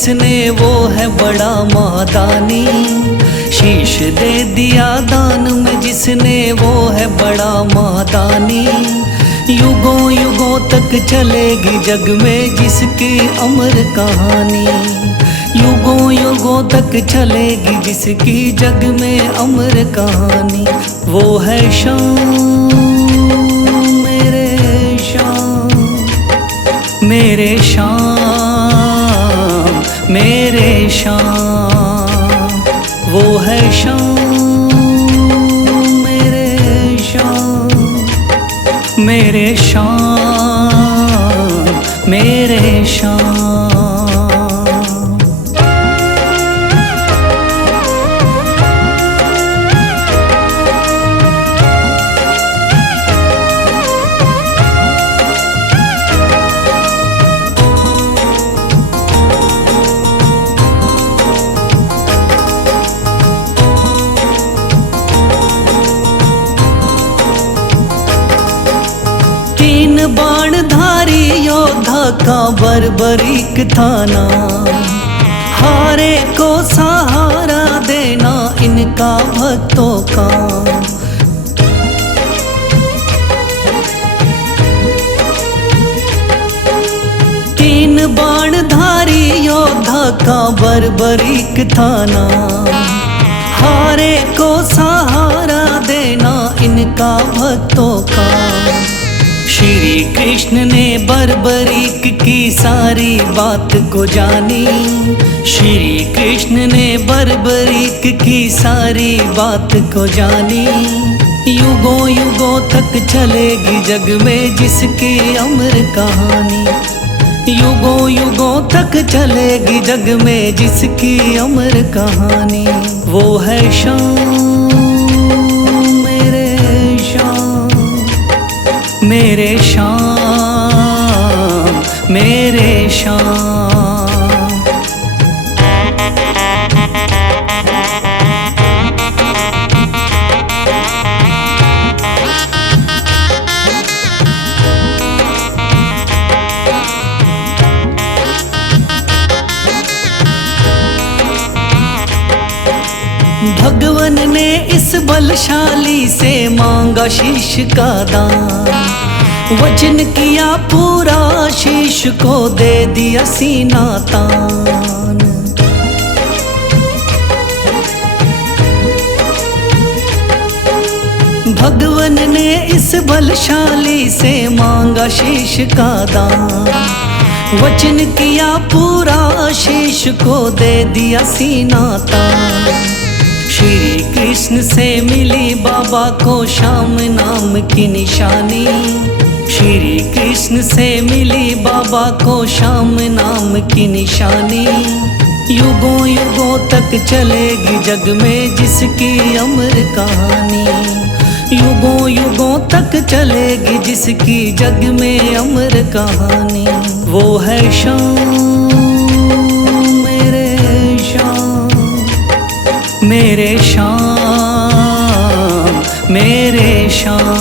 जिसने वो है बड़ा महादानी। शीश दे दिया दान में जिसने वो है बड़ा महादानी। युगों युगों तक चलेगी जग में जिसकी अमर कहानी। युगों युगों तक चलेगी जिसकी जग में अमर कहानी। वो है शाम मेरे शाम, मेरे शाम मेरे शाम। वो है शाम मेरे शाम, मेरे शाम मेरे शाम। तीन बाणधारी योद्धा का बर्बरीक थाना। हारे को सहारा देना इनका भक्तों का। तीन बाणधारी योद्धा का बर्बरीक थाना। हारे को सहारा देना इनका भक्तों का। श्री कृष्ण ने बर्बरीक की सारी बात को जानी। श्री कृष्ण ने बर्बरीक की सारी बात को जानी। युगों युगों तक चलेगी जग में जिसकी अमर कहानी। युगों युगों तक चलेगी जग में जिसकी अमर कहानी। वो है शाम मेरे शाम, मेरे शाम मेरे शाम। भगवन ने इस बलशाली से मांगा शीश का दान। वचन किया पूरा शीश को दे दिया सीना तान। भगवन ने इस बलशाली से मांगा शीश का दान। वचन किया पूरा शीश को दे दिया सीना तान। श्री कृष्ण से मिली बाबा को श्याम नाम की निशानी। श्री कृष्ण से मिली बाबा को श्याम नाम की निशानी। युगों युगों तक चलेगी जग में जिसकी अमर कहानी। युगों युगों तक चलेगी जिसकी जग में अमर कहानी। वो है शाम मेरे शाम, मेरे शाम मेरे शाम।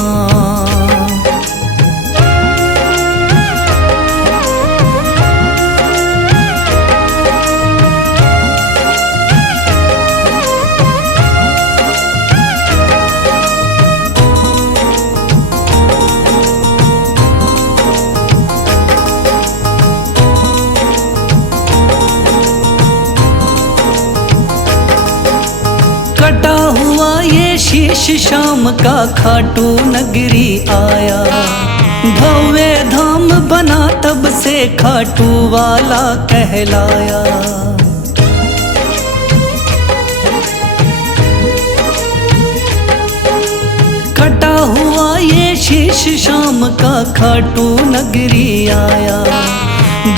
कटा हुआ ये शीश शाम का खाटू नगरी आया। भव्य धाम बना तब से खाटू वाला कहलाया। कटा हुआ ये शीश शाम का खाटू नगरी आया।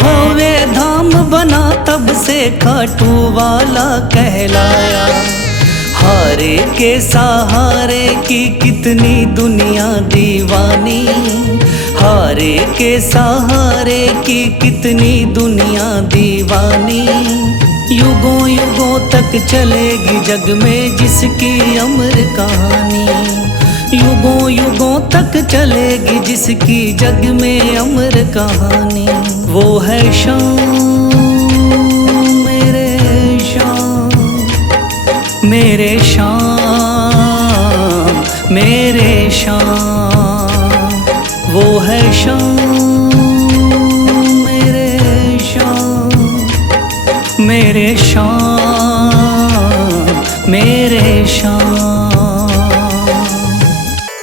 भव्य धाम बना तब से खाटू वाला कहलाया। हारे के सहारे की कितनी दुनिया दीवानी। हारे के सहारे की कितनी दुनिया दीवानी। युगों युगों तक चलेगी जग में जिसकी अमर कहानी। युगों युगों तक चलेगी जिसकी जग में अमर कहानी। वो है शाम मेरे श्याम मेरे श्याम, वो है श्याम मेरे श्याम, मेरे श्याम मेरे श्याम।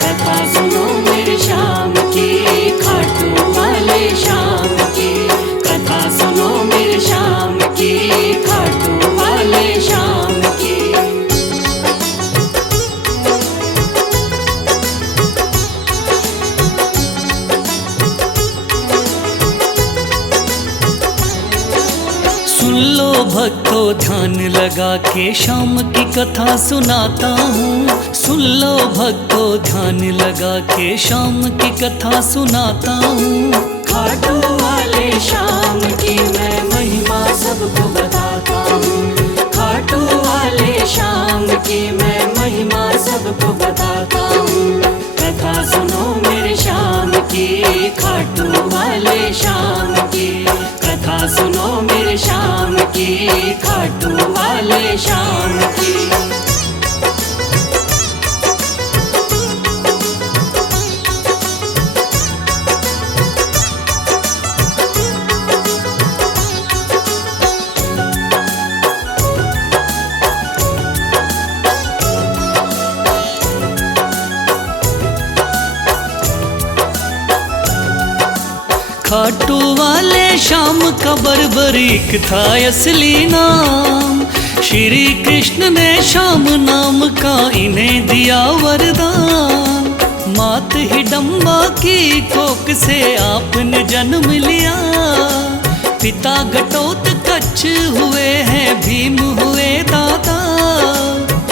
कथा सुनो मेरे श्याम की, खाटू वाले श्याम की। कथा सुनो मेरे श्याम की, खाटू वाले श्याम की। सुन लो भक्तों ध्यान लगा के श्याम की कथा सुनाता हूँ। सुन लो भक्तों ध्यान लगा के श्याम की कथा सुनाता हूँ। खाटू वाले श्याम की मैं महिमा सबको बताता हूँ। खाटू वाले श्याम की मैं महिमा सबको बताता हूँ। कथा सुनो मेरे श्याम की, खाटू वाले श्याम की। कथा सुनो मेरे श्याम की, खाटू वाले श्याम की। खाटू वाले श्याम का बर्बरीक था असली नाम। श्री कृष्ण ने श्याम नाम का इन्हें दिया वरदान। मात हिडम्बा की कोख से आपने जन्म लिया। पिता घटोत्कच हुए हैं भीम हुए दादा।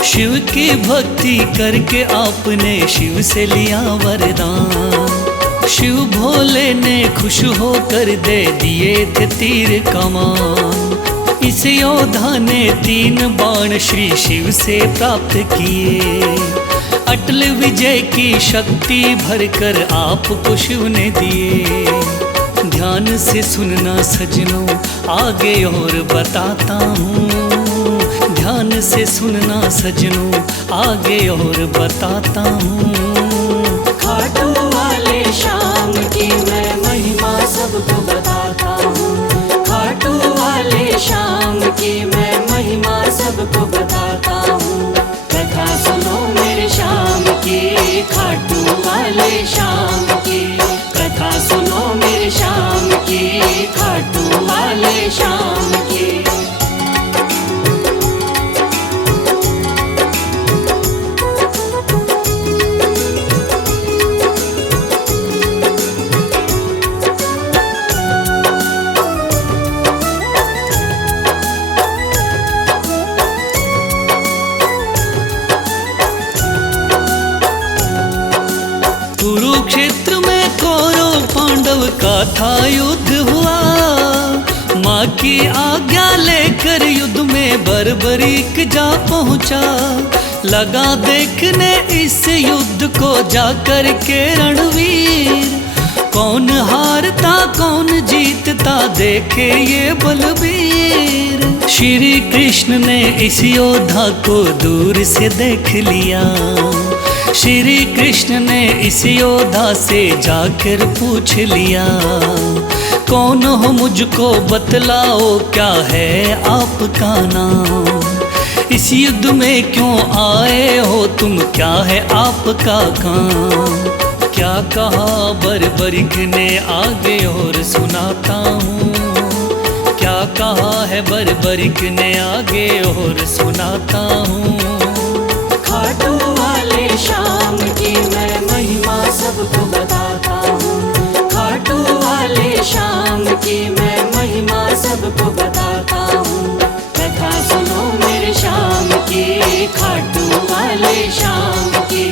शिव की भक्ति करके आपने शिव से लिया वरदान। शिव भोले ने खुश होकर दे दिए थे तीर कमान। इस योद्धा ने 3 बाण श्री शिव से प्राप्त किए। अटल विजय की शक्ति भरकर आपको शिव ने दिए। ध्यान से सुनना सजनों आगे और बताता हूँ। ध्यान से सुनना सजनों आगे और बताता हूँ। खाटू वाले श्याम की मैं महिमा सबको बताता हूँ। खाटू वाले श्याम की मैं महिमा सबको बताता हूँ। कथा सुनो मेरे श्याम की, खाटू वाले श्याम की। कथा सुनो मेरे श्याम की, खाटू वाले श्याम की। कुरुक्षेत्र में कौरव पांडव का था युद्ध हुआ। माँ की आज्ञा लेकर युद्ध में बर्बरीक जा पहुँचा। लगा देखने इस युद्ध को जाकर के रणवीर। कौन हारता कौन जीतता देखे ये बलबीर। श्री कृष्ण ने इस योद्धा को दूर से देख लिया। श्री कृष्ण ने इस योद्धा से जाकर पूछ लिया। कौन हो मुझको बतलाओ क्या है आपका नाम। इस युद्ध में क्यों आए हो तुम, क्या है आपका काम। क्या कहा बर्बरीक ने आगे और सुनाता हूँ। क्या कहा है बर्बरीक ने आगे और सुनाता हूँ। खाटू वाले श्याम की मैं महिमा सबको बताता हूँ। खाटू वाले श्याम की मैं महिमा सबको बताता हूँ। कथा सुनो मेरे श्याम की, खाटू वाले श्याम की।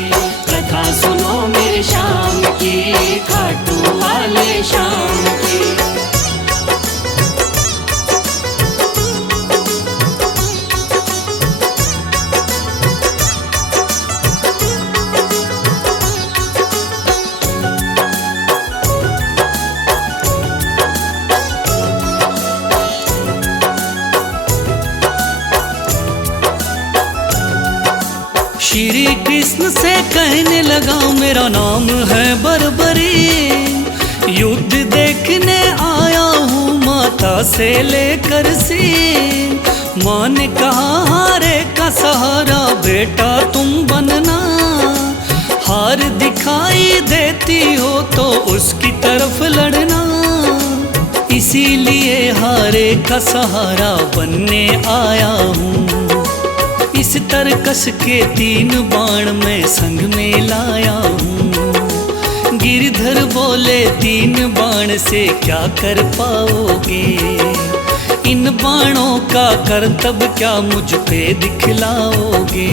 कथा सुनो मेरे श्याम की, खाटू वाले श्याम की। श्री कृष्ण से कहने लगा मेरा नाम है बरबरी, युद्ध देखने आया हूँ माता से लेकर सीन। माँ ने कहा हारे का सहारा बेटा तुम बनना, हार दिखाई देती हो तो उसकी तरफ लड़ना। इसीलिए हारे का सहारा बनने आया हूँ, इस तरकस के 3 बाण मैं संग में लाया हूँ। गिरधर बोले 3 बाण से क्या कर पाओगे, इन बाणों का करतब क्या मुझ पे दिखलाओगे।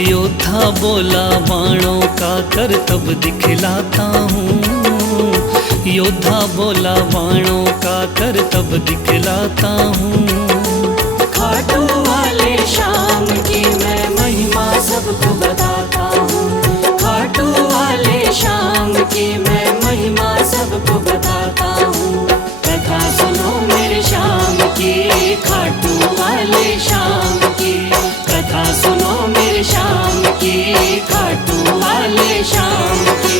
योद्धा बोला बाणों का करतब दिखलाता हूँ, योद्धा बोला बाणों का करतब दिखलाता हूँ। खाटू वाले श्याम की मैं महिमा सबको बताता हूँ, खाटू वाले श्याम की मैं महिमा सबको बताता हूँ। कथा सुनो मेरे श्याम की, खाटू वाले श्याम की, कथा सुनो मेरे श्याम की, खाटू वाले श्याम की।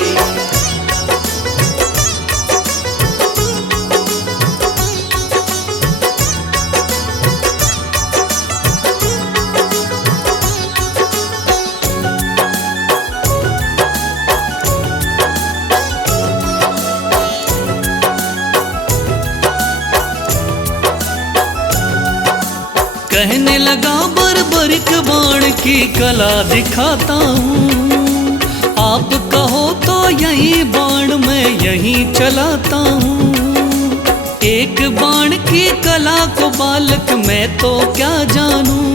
कहने लगा बर्बरिक बाण की कला दिखाता हूँ, आप कहो तो यही बाण मैं यहीं चलाता हूँ। एक बाण की कला को बालक मैं तो क्या जानूं,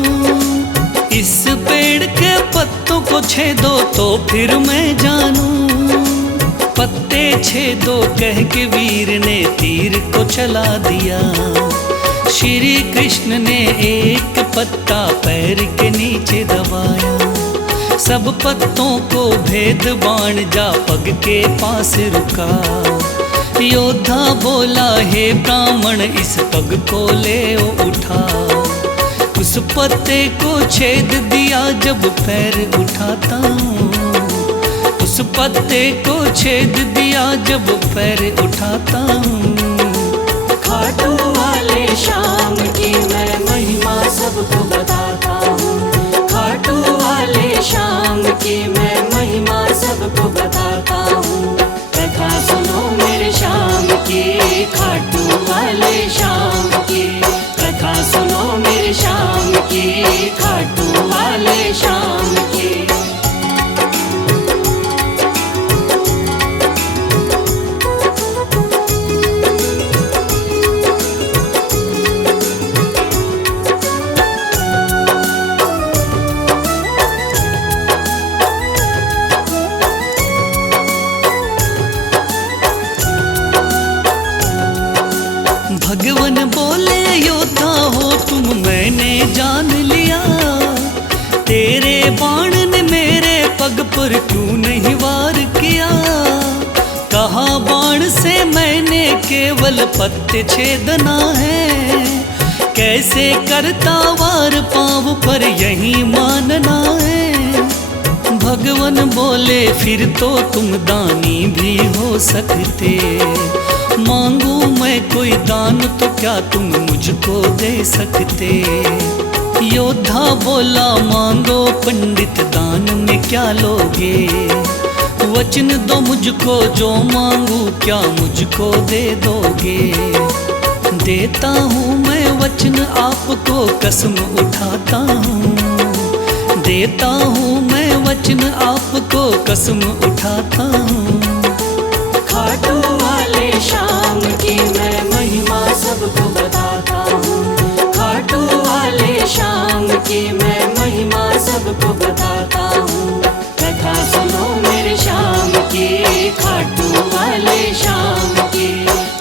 इस पेड़ के पत्तों को छेदो तो फिर मैं जानूं। पत्ते छेदो कह के वीर ने तीर को चला दिया, श्री कृष्ण ने एक पत्ता पैर के नीचे दबाया। सब पत्तों को भेद बाण जा पग के पास रुका। योद्धा बोला हे ब्राह्मण इस पग को ले उठा। उस पत्ते को छेद दिया जब पैर उठाता हूँ, उस पत्ते को छेद दिया जब पैर उठाता हूँ। खाटू वाले श्याम की मैं महिमा सबको बताता हूँ, खाटू वाले श्याम की मैं महिमा सबको बताता हूँ। कथा सुनो मेरे श्याम की, खाटू वाले श्याम की, कथा सुनो मेरे श्याम की, खाटू वाले श्याम की। भगवान बोले योद्धा हो तुम मैंने जान लिया, तेरे बाण ने मेरे पग पर क्यों नहीं वार किया। कहा बाण से मैंने केवल पत्ते छेदना है, कैसे करता वार पाँव पर यही मानना है। भगवान बोले फिर तो तुम दानी भी हो सकते, मांगू मैं कोई दान तो क्या तुम मुझको दे सकते। योद्धा बोला मांगो पंडित दान में क्या लोगे, वचन दो मुझको जो मांगू क्या मुझको दे दोगे। देता हूँ मैं वचन आपको कसम उठाता हूँ, देता हूँ मैं वचन आपको कसम उठाता हूँ। खाटू वाले श्याम की मैं महिमा सबको बताता हूँ, खाटू वाले श्याम की मैं महिमा सबको बताता हूँ। कथा सुनो मेरे श्याम की, खाटू वाले श्याम की,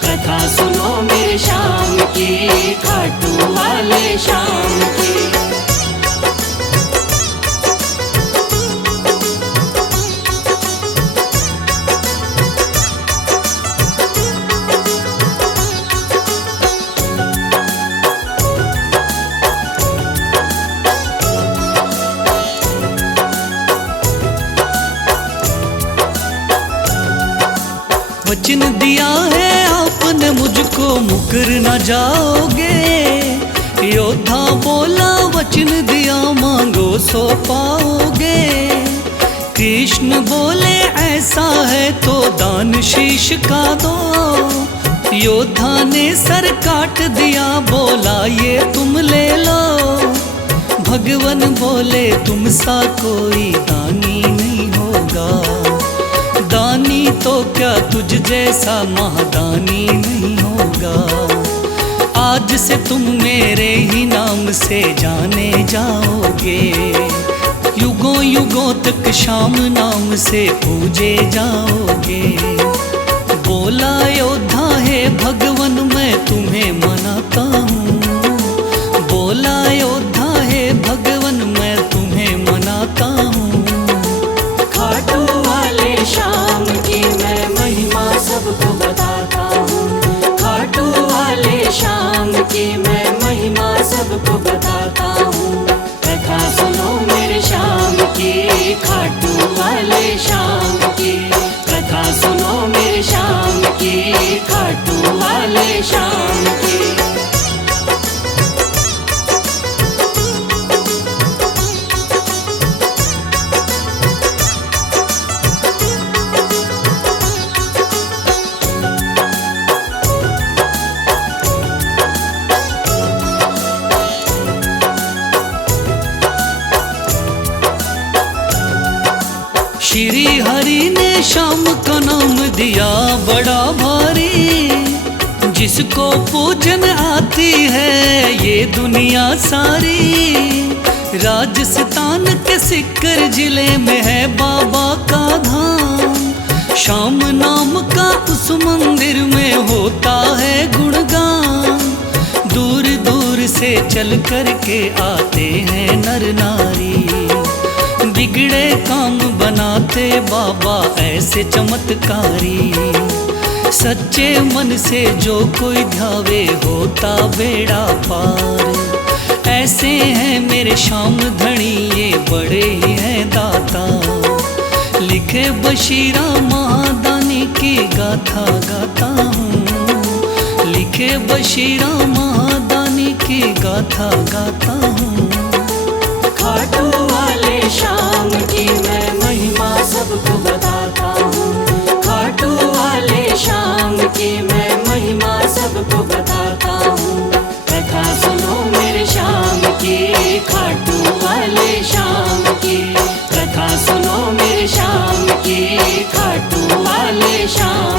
कथा सुनो मेरे श्याम की, खाटू वाले श्याम की। वचन दिया है आपने मुझको, मुकर न जाओगे। योद्धा बोला वचन दिया, मांगो सो पाओगे। कृष्ण बोले ऐसा है तो दान शीश का दो। योद्धा ने सर काट दिया, बोला ये तुम ले लो। भगवान बोले तुम सा कोई दानी नहीं होगा। दानी तो क्या तुझ जैसा महादानी नहीं होगा। आज से तुम मेरे ही नाम से जाने जाओगे। युगों युगों तक श्याम नाम से पूजे जाओगे। बोला योद्धा है भगवान मैं तुम्हें मनाता हूँ। बोला योद्धा है भगवान मैं तुम्हें मनाता हूँ। खाटू वाले श्याम की मैं महिमा सबको बताता हूँ। खाटू वाले श्याम की मैं महिमा सबको बताता हूँ। कथा सुनो मेरे श्याम की, खाटू वाले श्याम की। कथा सुनो मेरे श्याम की, खाटू वाले श्याम की। श्री हरि ने श्याम का नाम दिया बड़ा भारी। जिसको पूजन आती है ये दुनिया सारी। राजस्थान के सिक्कर जिले में है बाबा का धाम। श्याम नाम का उस मंदिर में होता है गुणगान। दूर दूर से चल कर के आते हैं नर नारी। बिगड़े काम बनाते बाबा ऐसे चमत्कारी। सच्चे मन से जो कोई ध्यावे होता बेड़ा पार। ऐसे हैं मेरे श्याम धनी ये बड़े ही हैं दाता। लिखे बशीरा महादानी की गाथा गाता हूँ। लिखे बशीरा महादानी की गाथा गाता हूँ। खाटू वाले श्याम की मैं महिमा सबको बताता हूँ। खाटू वाले श्याम की मैं महिमा सबको बताता हूँ। कथा सुनो मेरे श्याम की, खाटू वाले श्याम की। कथा सुनो मेरे श्याम की, खाटू वाले श्याम